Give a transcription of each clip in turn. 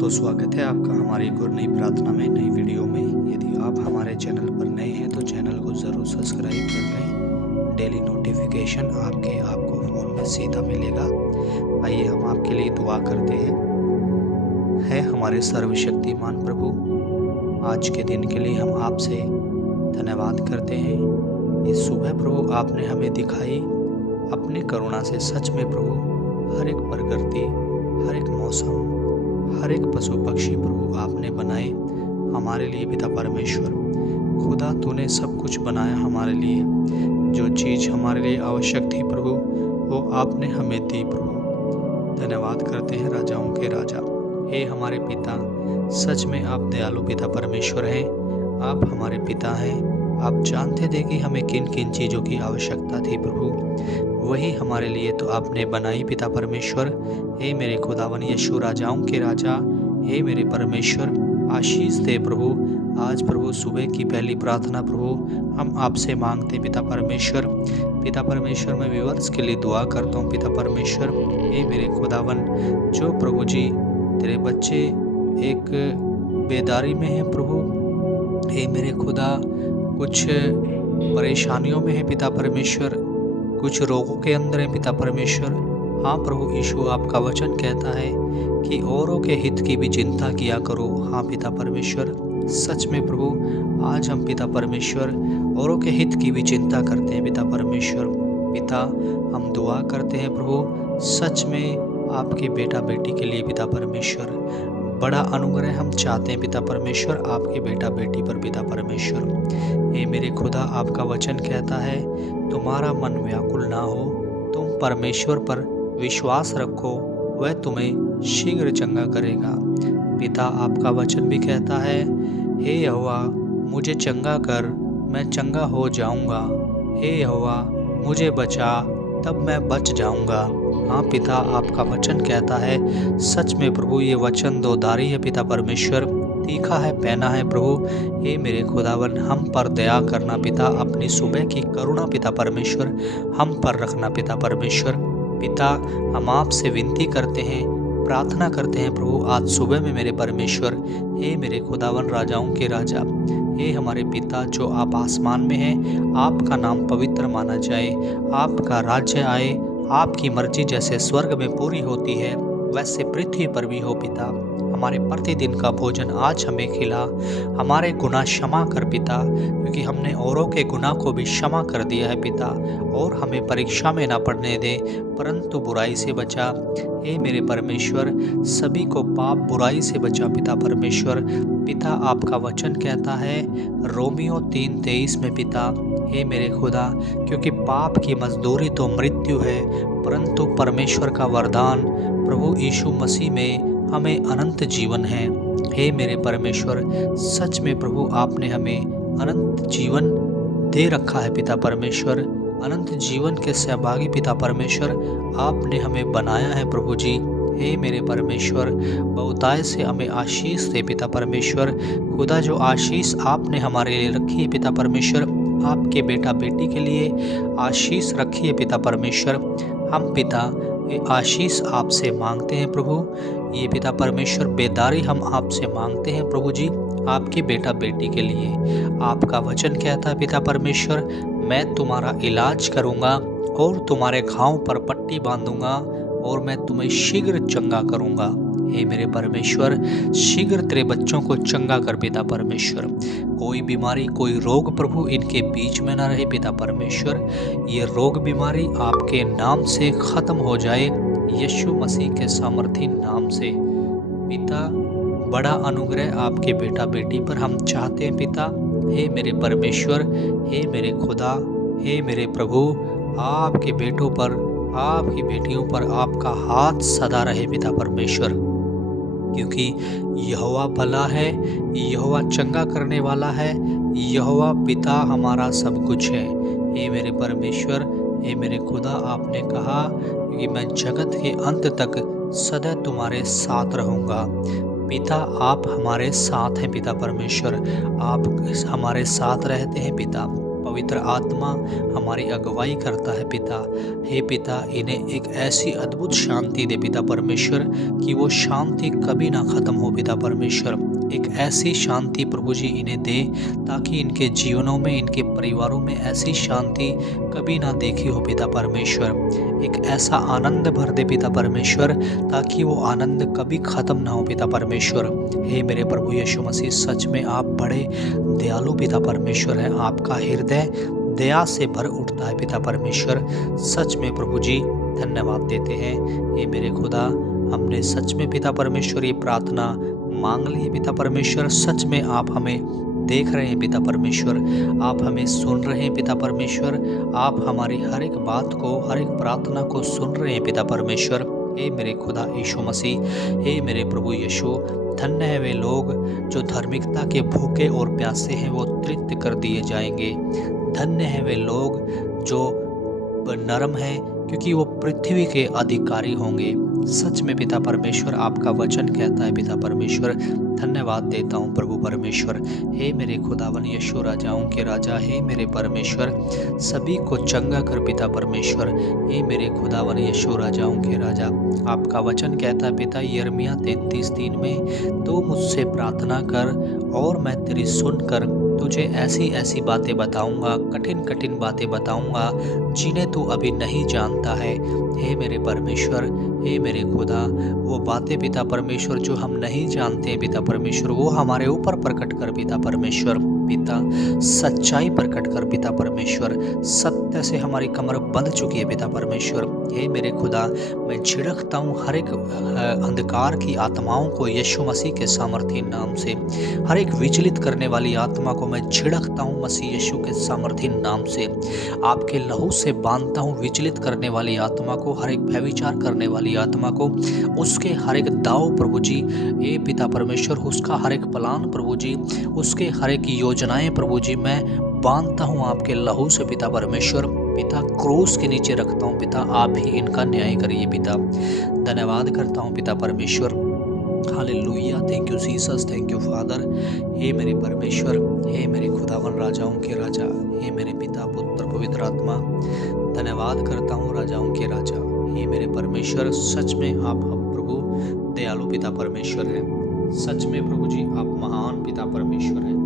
दोस्तों, स्वागत है आपका हमारी एक और नई प्रार्थना में, नई वीडियो में। यदि आप हमारे चैनल पर नए हैं तो चैनल को ज़रूर सब्सक्राइब कर लें। डेली नोटिफिकेशन आपको फ़ोन में सीधा मिलेगा। आइए हम आपके लिए दुआ करते हैं। है हमारे सर्वशक्तिमान प्रभु, आज के दिन के लिए हम आपसे धन्यवाद करते हैं। इस सुबह प्रभु आपने हमें दिखाई अपनी करुणा से। सच में प्रभु हर एक प्रकृति, हर एक मौसम, हर एक पशु पक्षी प्रभु आपने बनाए हमारे लिए। पिता परमेश्वर खुदा, तूने सब कुछ बनाया हमारे लिए। जो चीज़ हमारे लिए आवश्यक थी प्रभु, वो आपने हमें दी प्रभु। धन्यवाद करते हैं राजाओं के राजा। हे हमारे पिता, सच में आप दयालु पिता परमेश्वर हैं। आप हमारे पिता हैं। आप जानते थे कि हमें किन किन चीज़ों की आवश्यकता थी प्रभु, वही हमारे लिए तो आपने बनाई पिता परमेश्वर। हे मेरे खुदावन यीशु, राजाओं के राजा, हे मेरे परमेश्वर, आशीष दे प्रभु। आज प्रभु सुबह की पहली प्रार्थना प्रभु हम आपसे मांगते पिता परमेश्वर। पिता परमेश्वर, मैं व्यूअर्स के लिए दुआ करता हूँ पिता परमेश्वर। हे मेरे खुदावन, जो प्रभु जी तेरे बच्चे एक बेदारी में हैं प्रभु, हे मेरे खुदा, कुछ परेशानियों में है पिता परमेश्वर, कुछ रोगों के अंदर है पिता परमेश्वर। हाँ प्रभु यीशु, आपका वचन कहता है कि औरों के हित की भी चिंता किया करो। हाँ पिता परमेश्वर, सच में प्रभु आज हम पिता परमेश्वर औरों के हित की भी चिंता करते हैं पिता परमेश्वर। पिता, हम दुआ करते हैं प्रभु, सच में आपके बेटा बेटी के लिए पिता परमेश्वर बड़ा अनुग्रह हम चाहते हैं पिता परमेश्वर आपके बेटा बेटी पर पिता परमेश्वर। हे मेरे खुदा, आपका वचन कहता है तुम्हारा मन व्याकुल ना हो, तुम परमेश्वर पर विश्वास रखो, वह तुम्हें शीघ्र चंगा करेगा। पिता, आपका वचन भी कहता है, हे यहोवा मुझे चंगा कर, मैं चंगा हो जाऊंगा। हे यहोवा मुझे बचा, तब मैं बच जाऊंगा। हाँ पिता, आपका वचन कहता है, सच में प्रभु ये वचन दोधारी है पिता परमेश्वर, तीखा है, पैना है प्रभु। हे मेरे खुदावन, हम पर दया करना पिता, अपनी सुबह की करुणा पिता परमेश्वर हम पर रखना पिता परमेश्वर। पिता, हम आपसे विनती करते हैं, प्रार्थना करते हैं प्रभु आज सुबह में मेरे परमेश्वर। हे मेरे खुदावन, राजाओं के राजा, हे हमारे पिता जो आप आसमान में हैं, आपका नाम पवित्र माना जाए, आपका राज्य आए, आपकी मर्जी जैसे स्वर्ग में पूरी होती है वैसे पृथ्वी पर भी हो पिता। हमारे प्रतिदिन का भोजन आज हमें खिला, हमारे गुनाह क्षमा कर पिता, क्योंकि हमने औरों के गुनाह को भी क्षमा कर दिया है पिता। और हमें परीक्षा में ना पड़ने दे, परंतु बुराई से बचा। हे मेरे परमेश्वर, सभी को पाप बुराई से बचा पिता परमेश्वर। पिता, आपका वचन कहता है रोमियो 3:23 में पिता, हे मेरे खुदा, क्योंकि पाप की मजदूरी तो मृत्यु है, परंतु परमेश्वर का वरदान प्रभु यीशु मसीह में हमें अनंत जीवन है। हे मेरे परमेश्वर, सच में प्रभु आपने हमें अनंत जीवन दे रखा है पिता परमेश्वर। अनंत जीवन के सहभागी पिता परमेश्वर आपने हमें बनाया है प्रभु जी। हे मेरे परमेश्वर, बहुतायत से हमें आशीष दे पिता परमेश्वर। खुदा, जो आशीष आपने हमारे लिए रखी है पिता परमेश्वर, आपके बेटा बेटी के लिए आशीष रखी है पिता परमेश्वर। हम पिता ये आशीष आपसे मांगते हैं प्रभु। ये पिता परमेश्वर बेदारी हम आपसे मांगते हैं प्रभु जी, आपके बेटा बेटी के लिए। आपका वचन कहता है पिता परमेश्वर, मैं तुम्हारा इलाज करूँगा और तुम्हारे घाव पर पट्टी बांधूंगा और मैं तुम्हें शीघ्र चंगा करूँगा। हे मेरे परमेश्वर, शीघ्र तेरे बच्चों को चंगा कर पिता परमेश्वर। कोई बीमारी, कोई रोग प्रभु इनके बीच में ना रहे पिता परमेश्वर। ये रोग बीमारी आपके नाम से खत्म हो जाए, यीशु मसीह के सामर्थी नाम से। पिता, बड़ा अनुग्रह आपके बेटा बेटी पर हम चाहते हैं पिता। हे मेरे परमेश्वर, हे मेरे खुदा, हे मेरे प्रभु, आपके बेटों पर, आपकी बेटियों पर आपका हाथ सदा रहे पिता परमेश्वर, क्योंकि यहोवा भला है, यहोवा चंगा करने वाला है, यहोवा पिता हमारा सब कुछ है। हे मेरे परमेश्वर, हे मेरे खुदा, आपने कहा कि मैं जगत के अंत तक सदा तुम्हारे साथ रहूँगा। पिता, आप हमारे साथ हैं पिता परमेश्वर, आप हमारे साथ रहते हैं पिता। पवित्र आत्मा हमारी अगुवाई करता है पिता। हे पिता, इन्हें एक ऐसी अद्भुत शांति दे पिता परमेश्वर कि वो शांति कभी ना ख़त्म हो पिता परमेश्वर। एक ऐसी शांति प्रभु जी इन्हें दे ताकि इनके जीवनों में, इनके परिवारों में ऐसी शांति कभी ना देखी हो पिता परमेश्वर। एक ऐसा आनंद भर दे पिता परमेश्वर ताकि वो आनंद कभी ख़त्म ना हो पिता परमेश्वर। हे मेरे प्रभु यीशु मसीह, सच में आप बड़े दयालु पिता परमेश्वर हैं। आपका हृदय दया से भर उठता है पिता परमेश्वर। सच में प्रभु जी धन्यवाद देते हैं। हे मेरे खुदा, हमने सच में पिता परमेश्वर ये प्रार्थना मांग ली है पिता परमेश्वर। सच में आप हमें देख रहे हैं पिता परमेश्वर, आप हमें सुन रहे हैं पिता परमेश्वर। आप हमारी हर एक बात को, हर एक प्रार्थना को सुन रहे हैं पिता परमेश्वर। हे मेरे खुदा यीशु मसीह, हे मेरे प्रभु यीशु, धन्य है वे लोग जो धार्मिकता के भूखे और प्यासे हैं, वो तृप्त कर दिए जाएंगे। धन्य है वे लोग जो नरम हैं, क्योंकि वो पृथ्वी के अधिकारी होंगे। सच में पिता परमेश्वर, आपका वचन कहता है पिता परमेश्वर। धन्यवाद देता हूँ प्रभु परमेश्वर। हे मेरे खुदावन यीशु, राजाओं के राजा, हे मेरे परमेश्वर, सभी को चंगा कर पिता परमेश्वर। हे मेरे खुदावन यीशु, राजाओं के राजा, आपका वचन कहता है पिता यिर्मयाह 33:3 में, तू मुझसे प्रार्थना कर और मैं तेरी सुनकर तुझे ऐसी ऐसी बातें बताऊंगा, कठिन कठिन बातें बताऊंगा जिन्हें तू अभी नहीं जानता है। हे मेरे परमेश्वर, हे मेरे खुदा, वो बातें पिता परमेश्वर जो हम नहीं जानते हैं पिता परमेश्वर, वो हमारे ऊपर प्रकट कर पिता परमेश्वर। पिता, सच्चाई प्रकट कर पिता परमेश्वर। सत्य से हमारी कमर बंध चुकी है पिता परमेश्वर। हे मेरे खुदा, मैं झिड़कता हूँ हर एक अंधकार की आत्माओं को यीशु मसीह के सामर्थी नाम से। हर एक विचलित करने वाली आत्मा को मैं झिड़कता हूँ मसीह यीशु के सामर्थी नाम से। आपके लहू से बांधता हूँ विचलित करने वाली आत्मा को, हर एक व्यभिचार करने वाली आत्मा को, उसके हर एक दाव प्रभु जी, हे पिता परमेश्वर, उसका हर एक प्लान प्रभु जी, उसके हर एक योजनाएं प्रभु जी, मैं बांधता हूँ आपके लहू से पिता परमेश्वर। पिता, क्रूस के नीचे रखता हूँ पिता, आप ही इनका न्याय करिए पिता। धन्यवाद करता हूँ पिता परमेश्वर। Hallelujah, thank you Jesus, thank you father. हे मेरे परमेश्वर, हे मेरे खुदावन, राजाओं के राजा, हे मेरे पिता, पुत्र, पवित्र आत्मा, धन्यवाद करता हूँ राजाओं के राजा। हे मेरे परमेश्वर, सच में आप प्रभु दयालु पिता परमेश्वर हैं। सच में प्रभु जी आप महान पिता परमेश्वर हैं।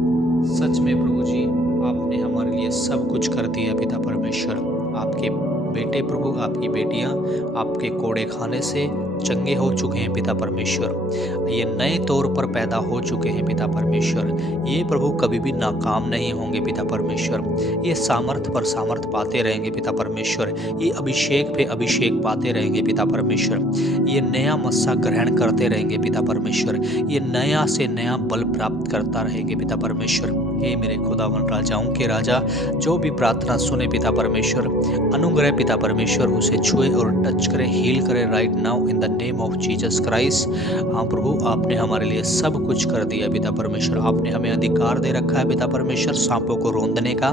सच में प्रभु जी आपने हमारे लिए सब कुछ कर दिया पिता परमेश्वर। आपके बेटे प्रभु, आपकी बेटियां आपके कोड़े खाने से चंगे हो चुके हैं पिता परमेश्वर। ये नए तौर पर पैदा हो चुके हैं पिता परमेश्वर। ये प्रभु कभी भी नाकाम नहीं होंगे पिता परमेश्वर। ये सामर्थ पर सामर्थ पाते रहेंगे पिता परमेश्वर। ये अभिषेक पे अभिषेक पाते रहेंगे पिता परमेश्वर। ये नया मस्सा ग्रहण करते रहेंगे पिता परमेश्वर। ये नया से नया बल प्राप्त करता रहेंगे पिता परमेश्वर। हे मेरे खुदावन, राजाओं के राजा, जो भी प्रार्थना सुने पिता परमेश्वर, अनुग्रह पिता परमेश्वर उसे छुए और टच करे, हील करे right now in the name of Jesus Christ. हाँ प्रभु, आपने हमारे लिए सब कुछ कर दिया पिता परमेश्वर। आपने हमें अधिकार दे रखा है पिता परमेश्वर, सांपों को रौंदने का,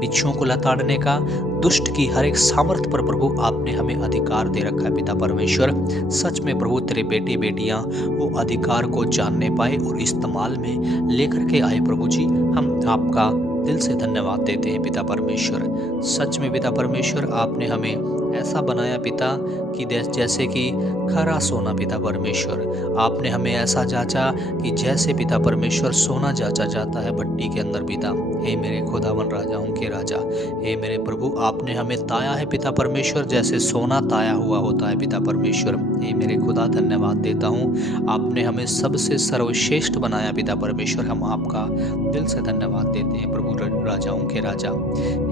बिच्छुओं को लताड़ने का, दुष्ट की हर एक सामर्थ पर प्रभु आपने हमें अधिकार दे रखा है पिता परमेश्वर। सच में प्रभु, तेरे बेटे बेटियां वो अधिकार को जानने पाए और इस्तेमाल में लेकर के आए प्रभु जी। हम आपका दिल से धन्यवाद देते हैं पिता परमेश्वर। सच में पिता परमेश्वर, आपने हमें ऐसा बनाया पिता कि जैसे कि खरा सोना पिता परमेश्वर। आपने हमें ऐसा जांचा कि जैसे पिता परमेश्वर सोना जांचा जाता है भट्टी के अंदर पिता। हे मेरे खुदावन, राजाओं के राजा, हे मेरे प्रभु, आपने हमें ताया है पिता परमेश्वर, जैसे सोना ताया हुआ होता है पिता परमेश्वर। हे मेरे खुदा, धन्यवाद देता हूँ। आपने हमें सबसे सर्वश्रेष्ठ बनाया पिता परमेश्वर। हम आपका दिल से धन्यवाद देते हैं प्रभु, राजाओं के राजा।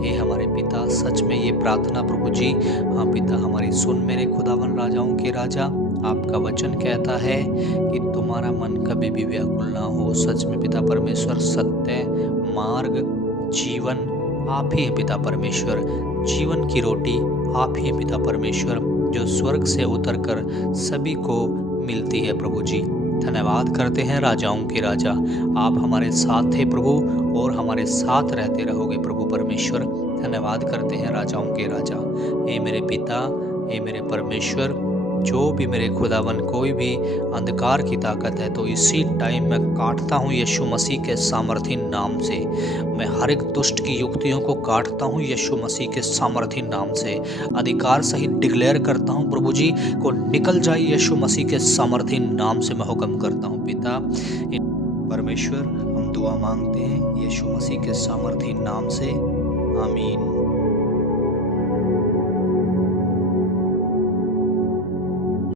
हे हमारे पिता, सच में ये प्रार्थना प्रभु जी, हाँ पिता, हमारी सुन मेरे खुदावन, राजाओं के राजा। आपका वचन कहता है कि तुम्हारा मन कभी भी व्याकुल ना हो। सच में पिता परमेश्वर, सत्य, मार्ग, जीवन आप ही हैं पिता परमेश्वर। जीवन की रोटी आप ही हैं पिता परमेश्वर, जो स्वर्ग से उतरकर सभी को मिलती है प्रभु जी। धन्यवाद करते हैं राजाओं के राजा, आप हमारे साथ हैं प्रभु और हमारे साथ रहते रहोगे प्रभु परमेश्वर। धन्यवाद करते हैं राजाओं के राजा। हे मेरे पिता, हे मेरे परमेश्वर, जो भी मेरे खुदावन कोई भी अंधकार की ताकत है तो इसी टाइम मैं काटता हूँ यीशु मसीह के सामर्थी नाम से। मैं हर एक दुष्ट की युक्तियों को काटता हूँ यीशु मसीह के सामर्थी नाम से। अधिकार सहित डिक्लेयर करता हूँ प्रभु जी को निकल जाए यीशु मसीह के सामर्थी नाम से मैं हुक्म करता हूँ। पिता परमेश्वर हम दुआ मांगते हैं यीशु मसीह के सामर्थी नाम से, आमीन।